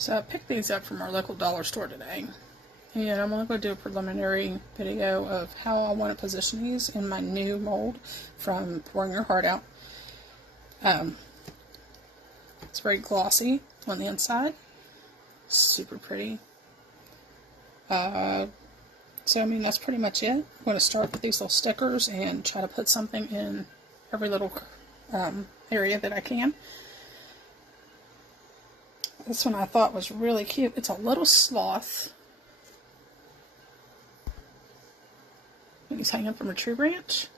So I picked these up from our local dollar store today, and I'm going to go do a preliminary video of how I want to position these in my new mold from Pouring Your Heart Out. It's very glossy on the inside, super pretty. So I mean, that's pretty much it. I'm going to start with these little stickers and try to put something in every little area that I can. This one I thought was really cute. It's a little sloth. And he's hanging from a tree branch.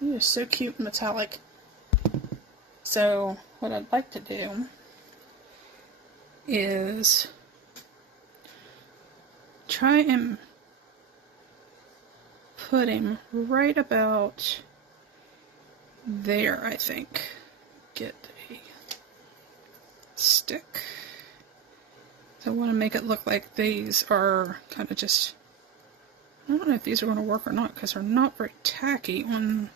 He is so cute and metallic. So what I'd like to do is try and put him right about there, I think. Get a stick. So I want to make it look like these are kind of just, I don't know if these are going to work or not because they're not very tacky on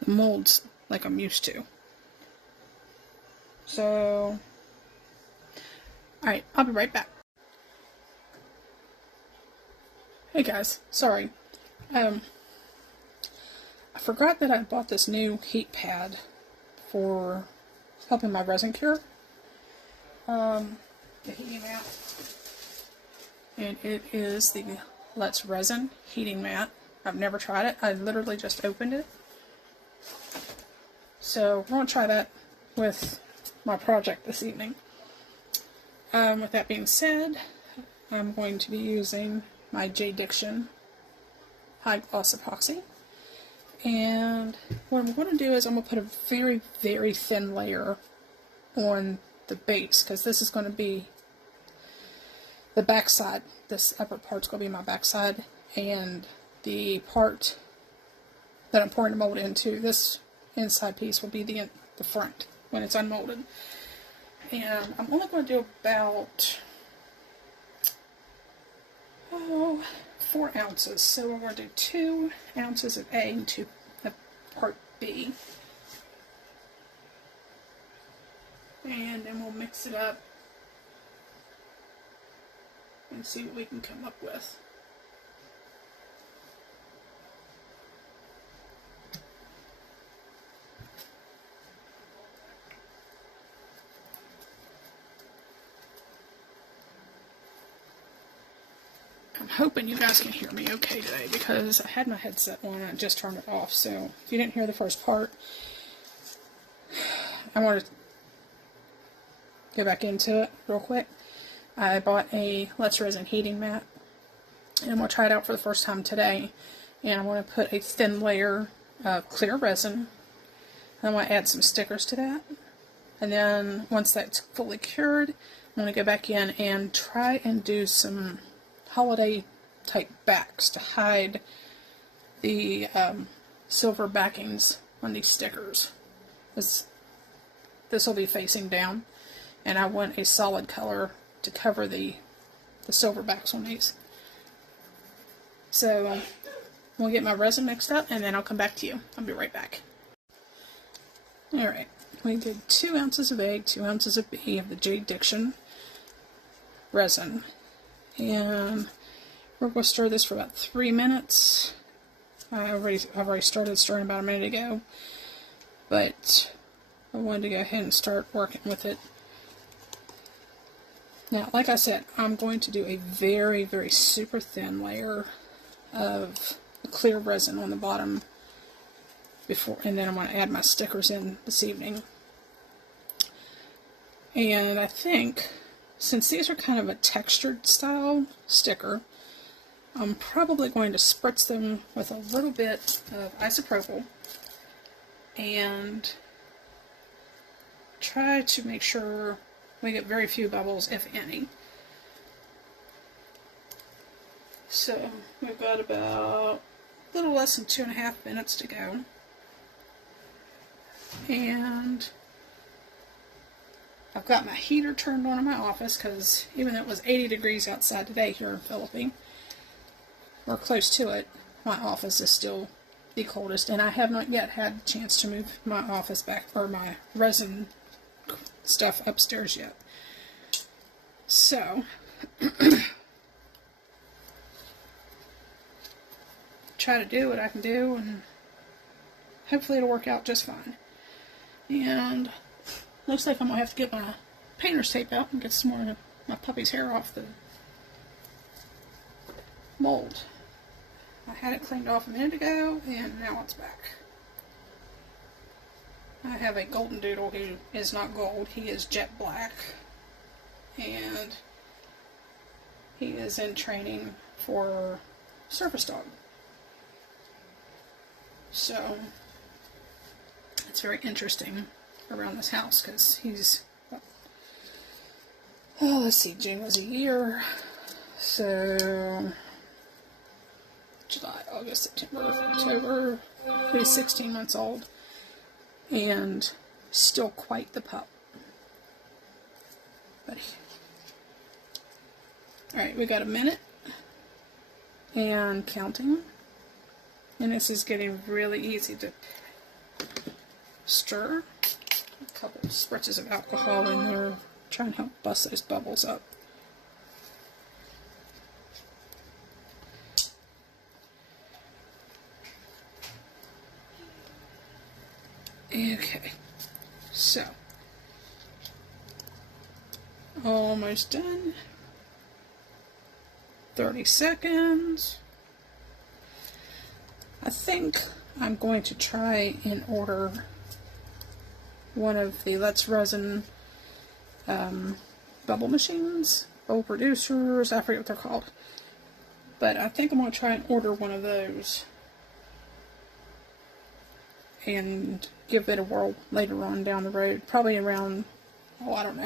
the molds like I'm used to. So, alright, I'll be right back. Hey guys, sorry. I forgot that I bought this new heat pad for helping my resin cure. The heating mat. And it is the Let's Resin heating mat. I've never tried it. I literally just opened it. So we're going to try that with my project this evening. With that being said, I'm going to be using my J. Diction High Gloss Epoxy. And what I'm going to do is I'm going to put a very, very thin layer on the base, because this is going to be the back side. This upper part's going to be my back side, and the part that I'm pouring the mold into, this inside piece, will be the front when it's unmolded. And I'm only going to do about 4 ounces. So we're going to do 2 ounces of A and 2 of part B. And then we'll mix it up and see what we can come up with. I'm hoping you guys can hear me okay today because I had my headset on and I just turned it off. So if you didn't hear the first part, I want to go back into it real quick. I bought a Let's Resin heating mat, and I'm going to try it out for the first time today. And I want to put a thin layer of clear resin. I want to add some stickers to that. And then once that's fully cured, I'm going to go back in and try and do some holiday type backs to hide the silver backings on these stickers. This will be facing down, and I want a solid color to cover the silver backs on these. So we'll get my resin mixed up and then I'll come back to you. I'll be right back. Alright, we did 2 ounces of A, 2 ounces of B of the J. Diction resin. And we're going to stir this for about 3 minutes. I've already started stirring about a minute ago, but I wanted to go ahead and start working with it. Now, like I said, I'm going to do a very, very super thin layer of clear resin on the bottom before, and then I'm going to add my stickers in this evening. And I think, since these are kind of a textured style sticker, I'm probably going to spritz them with a little bit of isopropyl and try to make sure we get very few bubbles, if any. So we've got about a little less than 2.5 minutes to go. And I've got my heater turned on in my office because even though it was 80 degrees outside today here in Philippines, or close to it, my office is still the coldest, and I have not yet had a chance to move my office back, or my resin stuff upstairs yet. So, try to do what I can do, and hopefully it'll work out just fine. And looks like I'm going to have to get my painter's tape out and get some more of my puppy's hair off the mold. I had it cleaned off a minute ago, and now it's back. I have a golden doodle who is not gold, he is jet black, and he is in training for service dog. So it's very interesting around this house because he's, oh, let's see, June was a year, so July, August, September, October, he's 16 months old and still quite the pup. But alright, we got a minute and counting, and this is getting really easy to stir. A couple of spritzes of alcohol in there, try and help bust those bubbles up. Okay, so almost done. 30 seconds. I think I'm going to try and order one of the Let's Resin bubble machines, bubble producers, I forget what they're called. But I think I'm going to try and order one of those and give it a whirl later on down the road, probably around, oh, I don't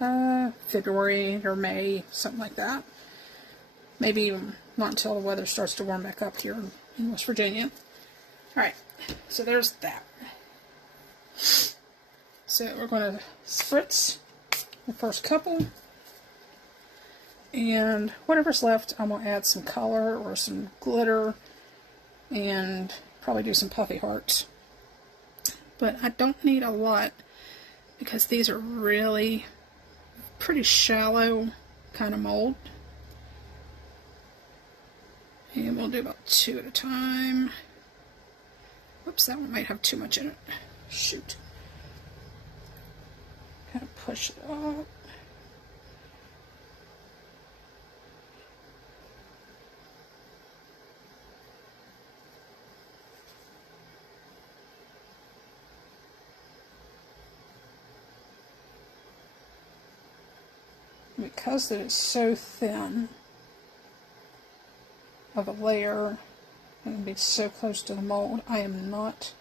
know, February or May, something like that. Maybe even not until the weather starts to warm back up here in West Virginia. Alright, so there's that. So we're going to spritz the first couple, and whatever's left, I'm going to add some color or some glitter and probably do some puffy hearts. But I don't need a lot because these are really pretty shallow kind of mold. And we'll do about 2 at a time. Whoops, that one might have too much in it. Shoot. Kind of push it up. Because it is so thin of a layer and be so close to the mold, I am not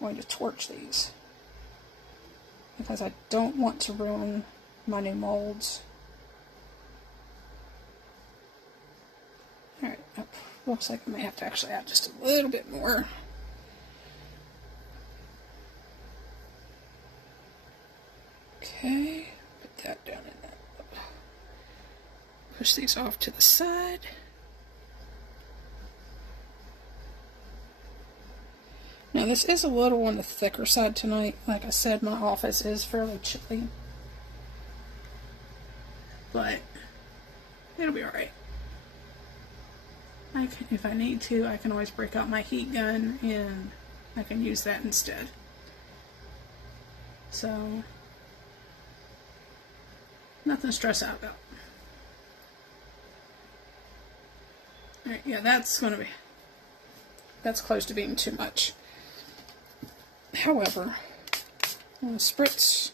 going to torch these because I don't want to ruin my new molds. Alright, looks like I may have to actually add just a little bit more. Okay, put that down in there. Push these off to the side. Now this is a little on the thicker side tonight. Like I said, my office is fairly chilly. But it'll be alright. If I need to, I can always break out my heat gun and I can use that instead. So, nothing to stress out about. Alright, yeah, that's close to being too much. However, I'm going to spritz,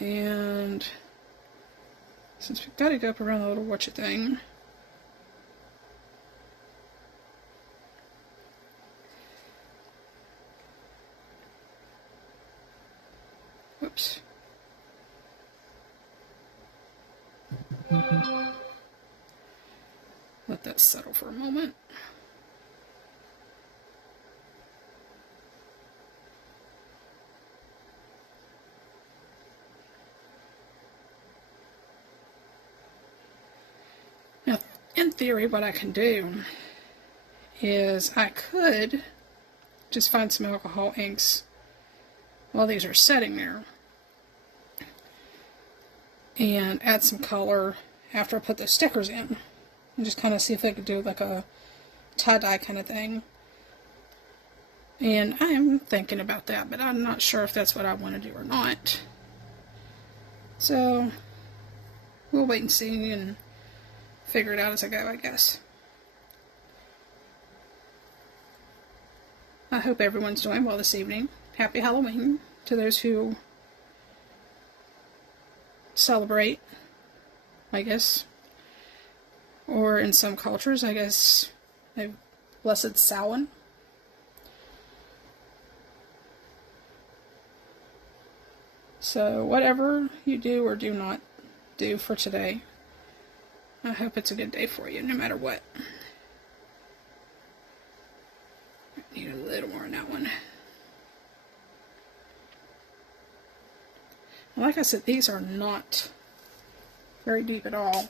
and since we've got it up around the little watcha thing, whoops. Let that settle for a moment. Now, in theory, what I can do is I could just find some alcohol inks while these are setting there, and add some color after I put the stickers in, and just kind of see if I could do like a tie-dye kind of thing. And I am thinking about that, but I'm not sure if that's what I want to do or not. So we'll wait and see and figure it out as I go, I guess. I hope everyone's doing well this evening. Happy Halloween to those who celebrate, I guess. Or in some cultures, I guess, a blessed Samhain. So whatever you do or do not do for today, I hope it's a good day for you, no matter what. I need a little more on that one. Like I said, these are not very deep at all.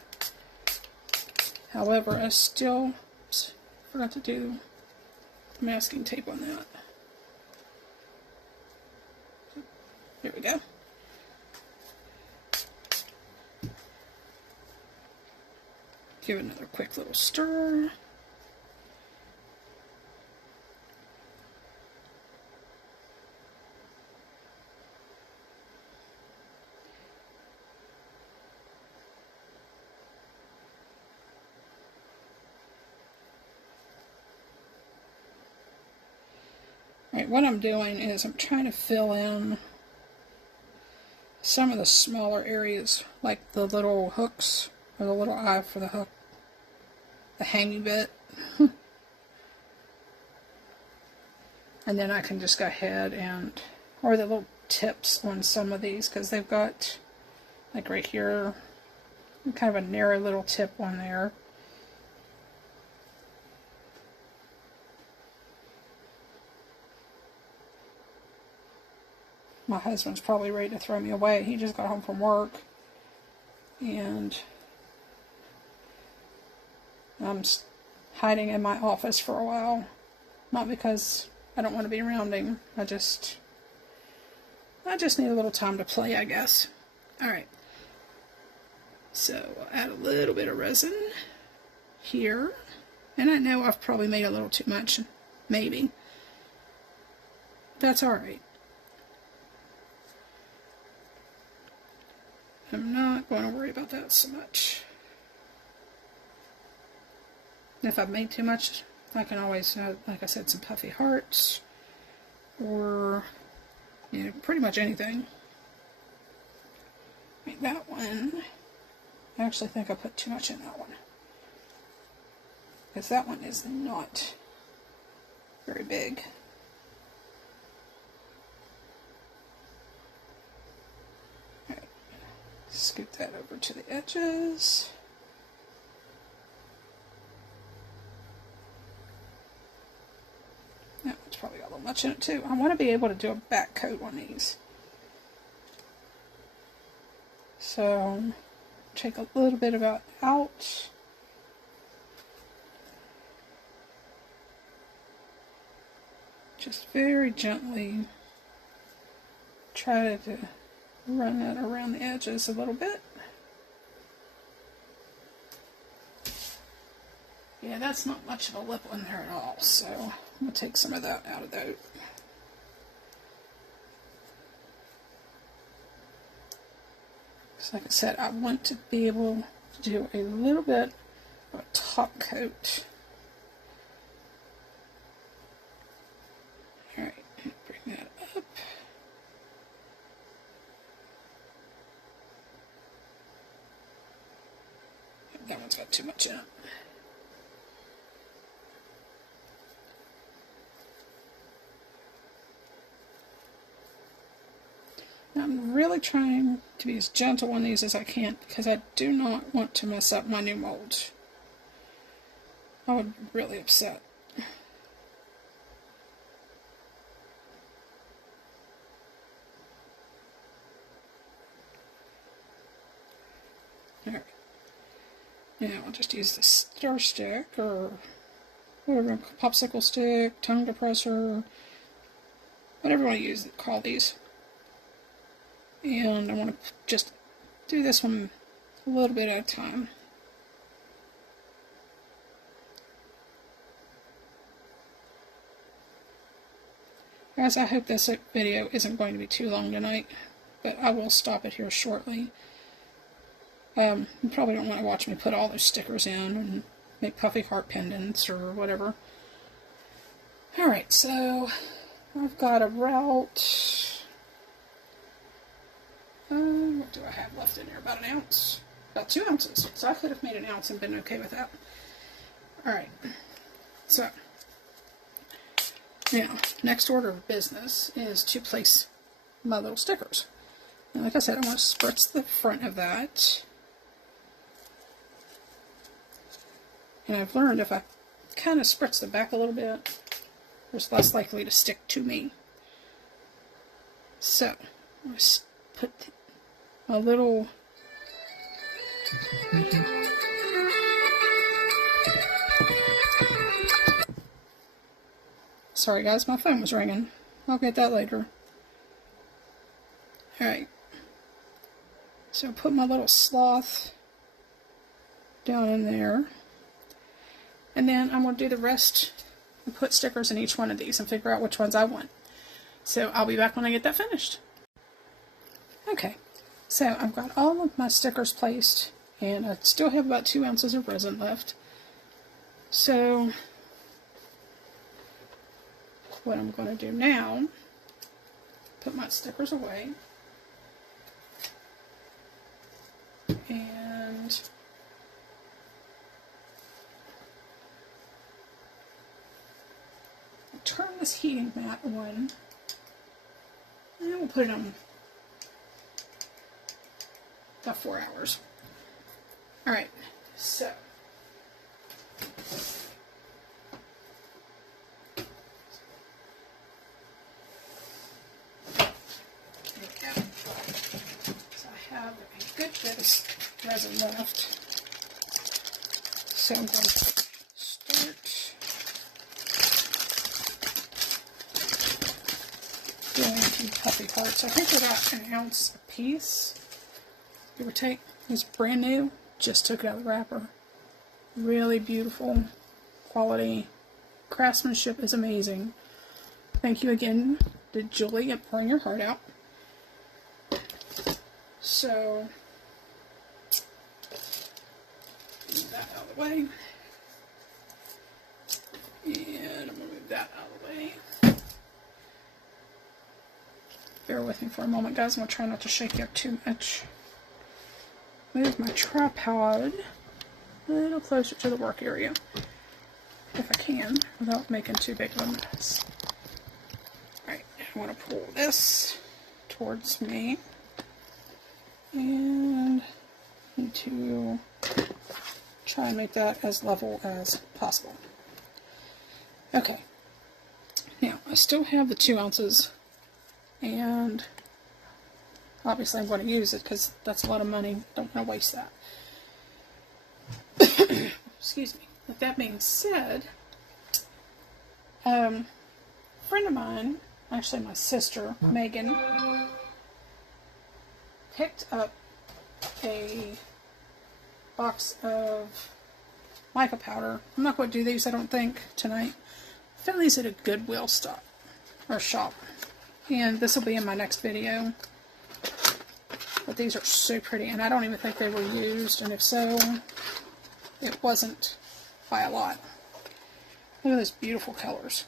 However, I still forgot to do masking tape on that. Here we go. Give it another quick little stir. Alright, what I'm doing is I'm trying to fill in some of the smaller areas, like the little hooks, or the little eye for the hook, the hanging bit. And then I can just go ahead and, or the little tips on some of these, because they've got, like right here, kind of a narrow little tip on there. My husband's probably ready to throw me away. He just got home from work, and I'm hiding in my office for a while. Not because I don't want to be around him. I just need a little time to play, I guess. Alright. So I'll add a little bit of resin here. And I know I've probably made a little too much. Maybe. That's alright. I'm not going to worry about that so much. If I've made too much, I can always, like I said, some puffy hearts, or, you know, pretty much anything. Like that one, I actually think I put too much in that one, because that one is not very big. Alright, scoot that over to the edges. That one's probably got a little much in it too. I want to be able to do a back coat on these. So, take a little bit of it out. Just very gently try to run that around the edges a little bit. Yeah, that's not much of a lip in there at all, so I'm going to take some of that out of that. Because like I said, I want to be able to do a little bit of a top coat. Alright, bring that up. That one's got too much in it. I'm really trying to be as gentle on these as I can, because I do not want to mess up my new mold. I would be really upset. Alright. Now I'll just use the stir stick, or whatever, popsicle stick, tongue depressor, whatever you want to use, call these. And I want to just do this one a little bit at a time. Guys, I hope this video isn't going to be too long tonight, but I will stop it here shortly. You probably don't want to watch me put all those stickers in and make puffy heart pendants or whatever. Alright, so I've got about, what do I have left in here? About an ounce. About 2 ounces. So I could have made an ounce and been okay with that. Alright, so now, next order of business is to place my little stickers. And like I said, I want to spritz the front of that. And I've learned if I kind of spritz the back a little bit, it's less likely to stick to me. So, let's put a little... Sorry guys, my phone was ringing. I'll get that later. Alright. So put my little sloth down in there. And then I'm going to do the rest and put stickers in each one of these and figure out which ones I want. So I'll be back when I get that finished. Okay, so I've got all of my stickers placed and I still have about 2 ounces of resin left. So what I'm going to do now, put my stickers away, and turn this heating mat on, and we'll put it on about 4 hours. Alright, so good bit of resin left. So I'm going to start doing the puffy hearts. I think they're about an ounce a piece, give or take. It's brand new, just took it out of the wrapper. Really beautiful quality. Craftsmanship is amazing. Thank you again to Julie at Pouring Your Heart Out. So, move that out of the way. And I'm going to move that out of the way. Bear with me for a moment, guys. I'm going to try not to shake you up too much. Move my tripod a little closer to the work area, if I can, without making too big of a mess. Alright, I want to pull this towards me. And need to try and make that as level as possible. Okay, now I still have the 2 ounces, and obviously I'm going to use it because that's a lot of money. Don't want to waste that. Excuse me. With that being said, a friend of mine, actually my sister, Megan, picked up a box of mica powder. I'm not going to do these, I don't think, tonight. I found these at a Goodwill shop. And this will be in my next video. But these are so pretty, and I don't even think they were used, and if so, it wasn't by a lot. Look at those beautiful colors.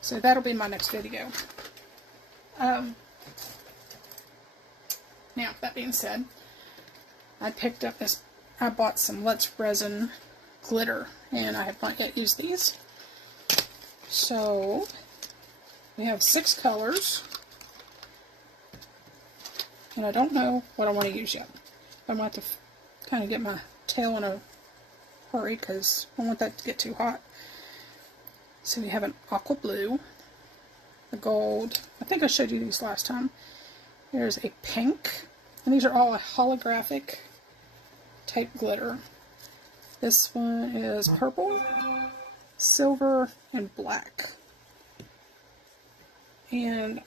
So that'll be my next video. Now, that being said, I picked up this, I bought some Let's Resin glitter, and I have not yet used these. So, we have 6 colors, and I don't know what I want to use yet. I'm going to have to kind of get my tail in a hurry, because I don't want that to get too hot. So we have an aqua blue, a gold, I think I showed you these last time. There's a pink, and these are all a holographic type glitter. This one is purple, silver, and black. And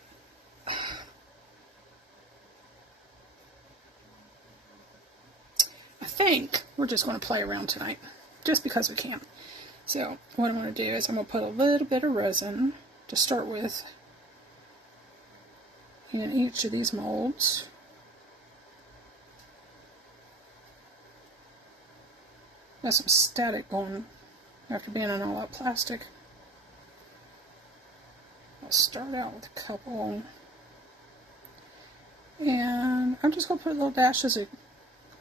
I think we're just going to play around tonight, just because we can. So what I'm going to do is I'm going to put a little bit of resin to start with in each of these molds. Got some static going after being on all that plastic. I'll start out with a couple. And I'm just going to put little dashes of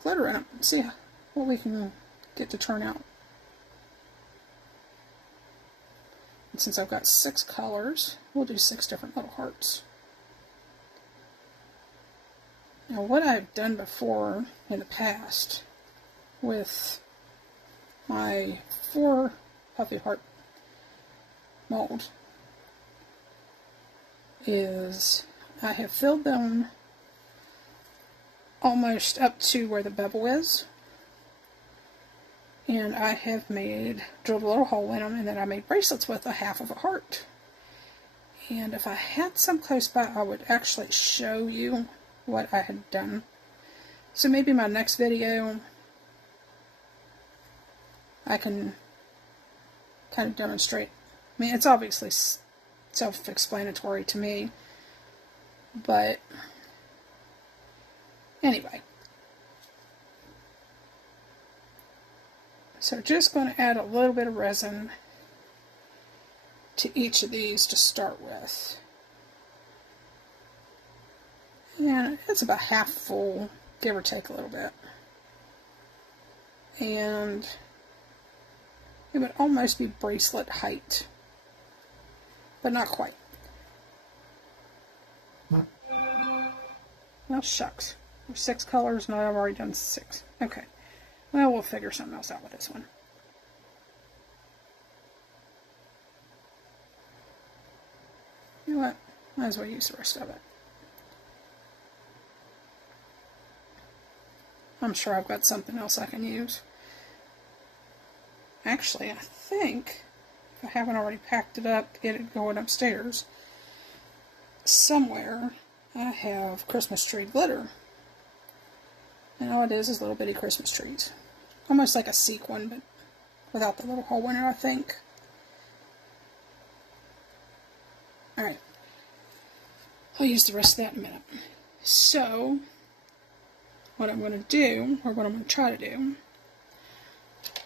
glitter in it and see what we can get to turn out. And since I've got 6 colors, we'll do 6 different little hearts. Now what I've done before in the past with my 4 puffy heart mold is I have filled them almost up to where the bevel is, and I have drilled a little hole in them, and then I made bracelets with a half of a heart. And if I had some close by, I would actually show you what I had done. So maybe my next video I can kind of demonstrate. I mean, it's obviously self-explanatory to me, but anyway. So just going to add a little bit of resin to each of these to start with. And it's about half full, give or take a little bit. And it would almost be bracelet height, but not quite. Well, shucks. There's 6 colors and I've already done 6. Okay. Well, we'll figure something else out with this one. You know what? Might as well use the rest of it. I'm sure I've got something else I can use. Actually, I think, if I haven't already packed it up to get it going upstairs, somewhere I have Christmas tree glitter. And all it is little bitty Christmas trees. Almost like a sequin, but without the little hole in it, I think. Alright. I'll use the rest of that in a minute. So, what I'm going to do, or what I'm going to try to do,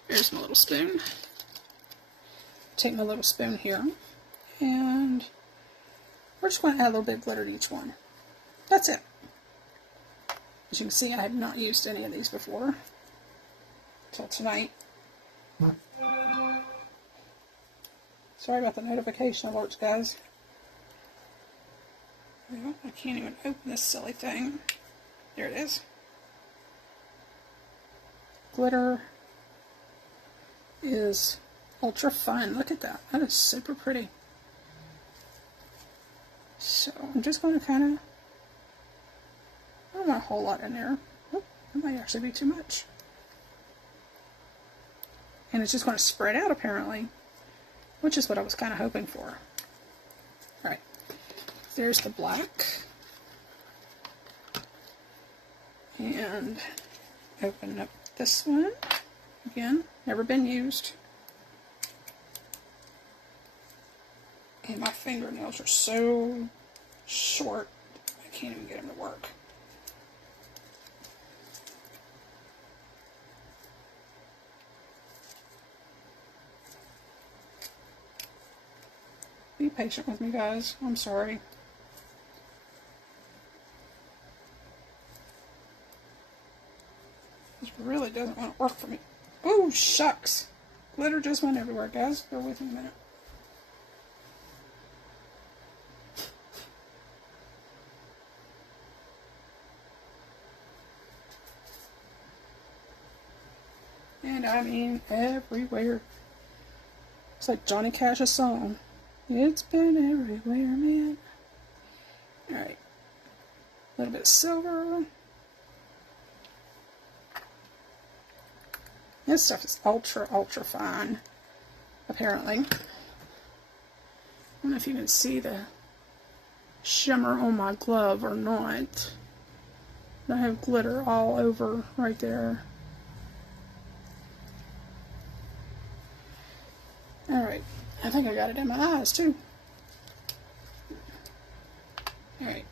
here's my little spoon. Take my little spoon here, and we're just going to add a little bit of glitter to each one. That's it. As you can see, I have not used any of these before until tonight. Sorry about the notification alerts, guys. Well, I can't even open this silly thing. There it is. Glitter is ultra fine. Look at that. That is super pretty. So I'm just going to kind of, I don't want a whole lot in there. Oh, that might actually be too much. And it's just going to spread out apparently, which is what I was kind of hoping for. Alright, there's the black. And open up this one. Again, never been used. And my fingernails are so short, I can't even get them to work. Be patient with me, guys. I'm sorry. This really doesn't want to work for me. Oh, shucks. Glitter just went everywhere, guys. Bear with me a minute. And I mean everywhere. It's like Johnny Cash's song. It's been everywhere, man. Alright. A little bit of silver. This stuff is ultra, ultra fine, apparently. I don't know if you can see the shimmer on my glove or not. I have glitter all over right there. I think I got it in my eyes too. Alright.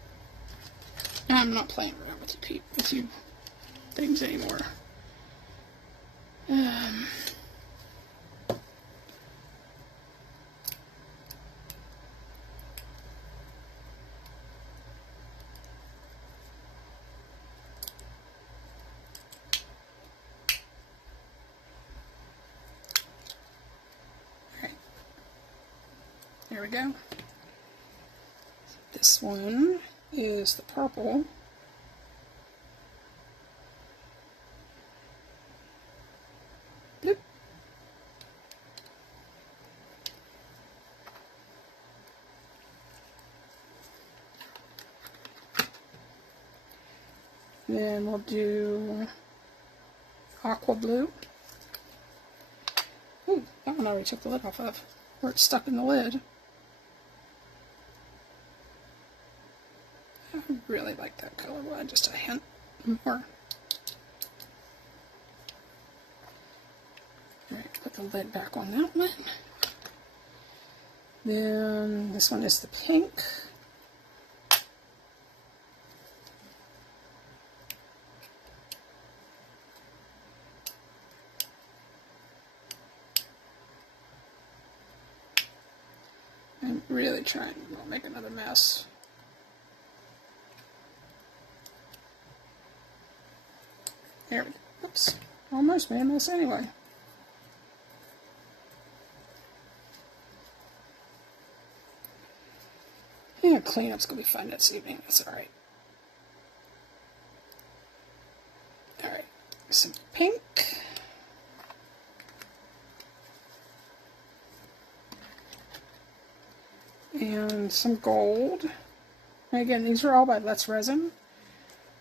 I'm not playing around with you things anymore. There we go. This one is the purple. Bloop. Then we'll do aqua blue. Ooh, that one I already took the lid off of, where it's stuck in the lid. I really like that color, but just a hint more. Alright, put the lid back on that one. Then this one is the pink. I'm really trying to not make another mess. There we go. Oops. Almost made a mess anyway. Yeah, cleanup's gonna be fun this evening. That's alright. Alright. Some pink. And some gold. And again, these are all by Let's Resin.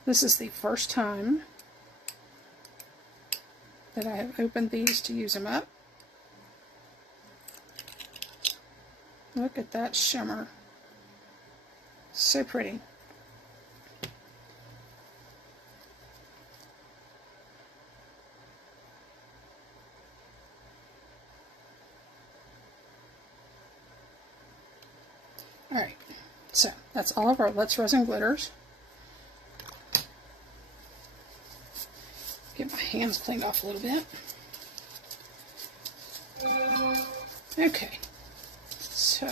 This is the first time that I have opened these to use them up. Look at that shimmer. So pretty. Alright, so that's all of our Let's Resin glitters. Get my hands cleaned off a little bit. Okay, so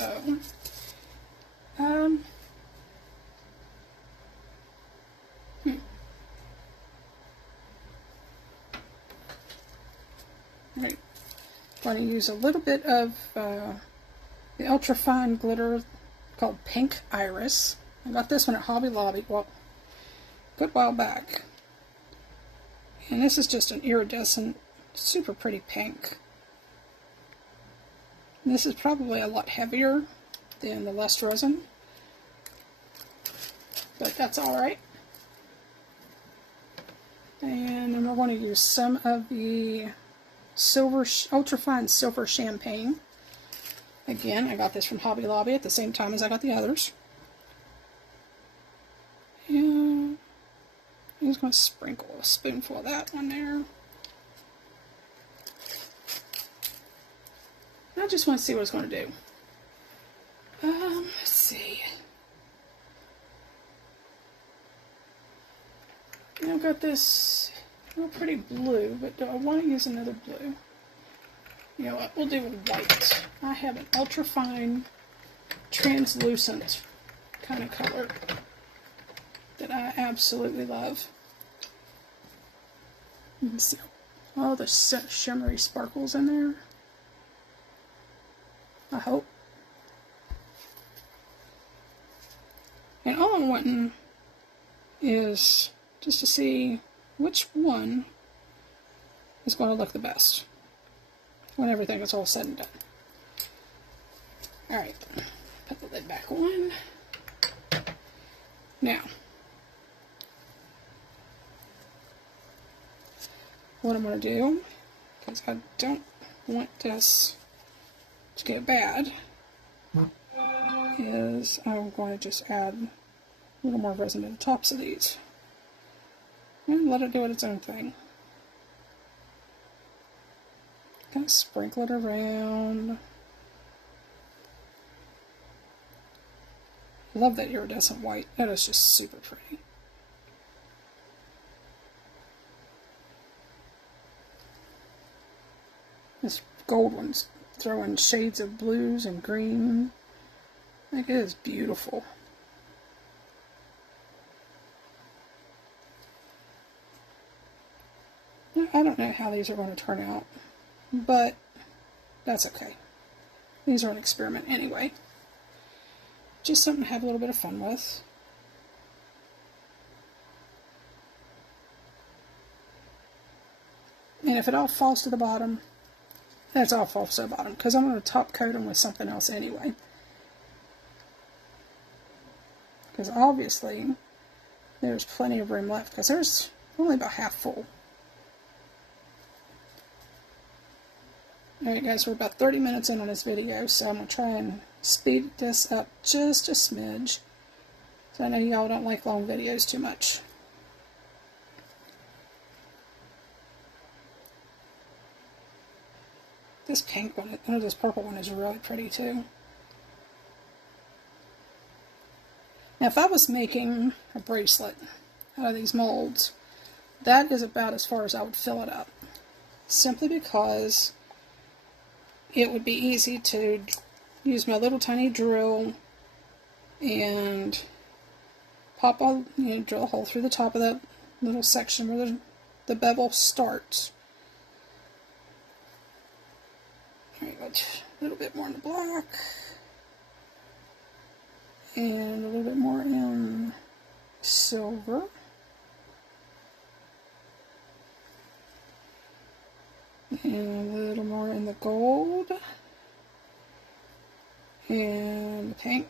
right, going to use a little bit of the ultra fine glitter called Pink Iris. I got this one at Hobby Lobby, well, a good while back. And this is just an iridescent, super pretty pink. And this is probably a lot heavier than the Let's Resin, but that's alright. And then we're going to use some of the silver, ultrafine silver champagne. Again, I got this from Hobby Lobby at the same time as I got the others. And I'm just going to sprinkle a spoonful of that on there. I just want to see what it's going to do. Let's see. I've got this pretty blue, but do I want to use another blue? You know what, we'll do white. I have an ultra-fine, translucent kind of color that I absolutely love. You can see all the shimmery sparkles in there. I hope. And all I'm wanting is just to see which one is going to look the best when everything is all said and done. Alright, put the lid back on. Now, what I'm going to do, because I don't want this to get bad, is I'm going to just add a little more resin to the tops of these and let it do its own thing. Kind of sprinkle it around, I love that iridescent white. That is just super pretty. This gold one's throwing shades of blues and green. Like, it is beautiful. I don't know how these are going to turn out, but that's okay. These are an experiment anyway. Just something to have a little bit of fun with. And if it all falls to the bottom, that's all falls to the bottom, because I'm going to top coat them with something else anyway. Because obviously, there's plenty of room left, because there's only about half full. Alright guys, we're about 30 minutes in on this video, so I'm going to try and speed this up just a smidge. So I know y'all don't like long videos too much. This pink one, this purple one is really pretty too. Now if I was making a bracelet out of these molds, that is about as far as I would fill it up. Simply because it would be easy to use my little tiny drill and pop a, drill a hole through the top of that little section where the bevel starts. Alright, a little bit more in the black, and a little bit more in silver. And a little more in the gold, and the pink,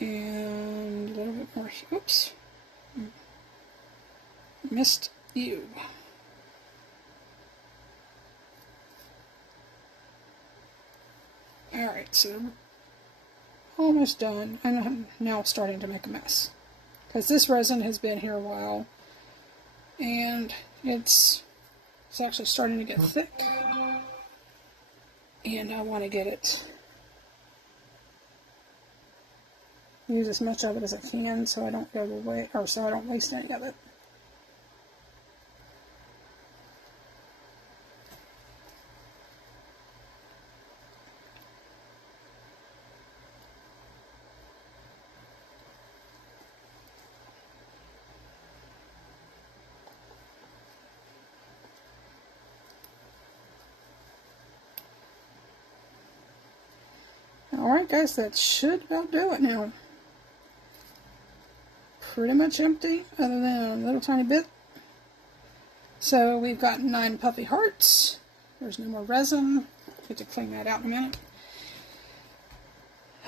and a little bit more, oops, missed you. Alright, so almost done, and I'm now starting to make a mess because this resin has been here a while and it's actually starting to get thick, and I want to get it, use as much of it as I can so I don't go away, or so I don't waste any of it. Alright guys, that should about do it now. Pretty much empty, other than a little tiny bit. So we've got 9 puffy hearts. There's no more resin. Get to clean that out in a minute.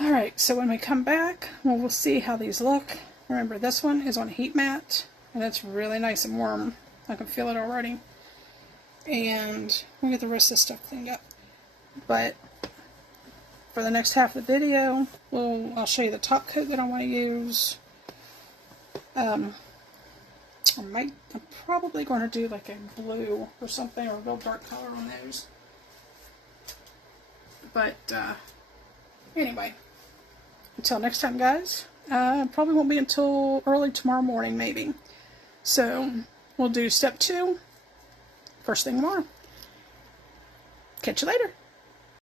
Alright, so when we come back, we'll see how these look. Remember, this one is on a heat mat, and it's really nice and warm. I can feel it already. And we'll get the rest of this stuff cleaned up. But for the next half of the video, I'll show you the top coat that I want to use. I'm probably going to do like a blue or something, or a real dark color on those. But anyway, until next time guys, probably won't be until early tomorrow morning maybe. So we'll do step 2 first thing tomorrow. Catch you later.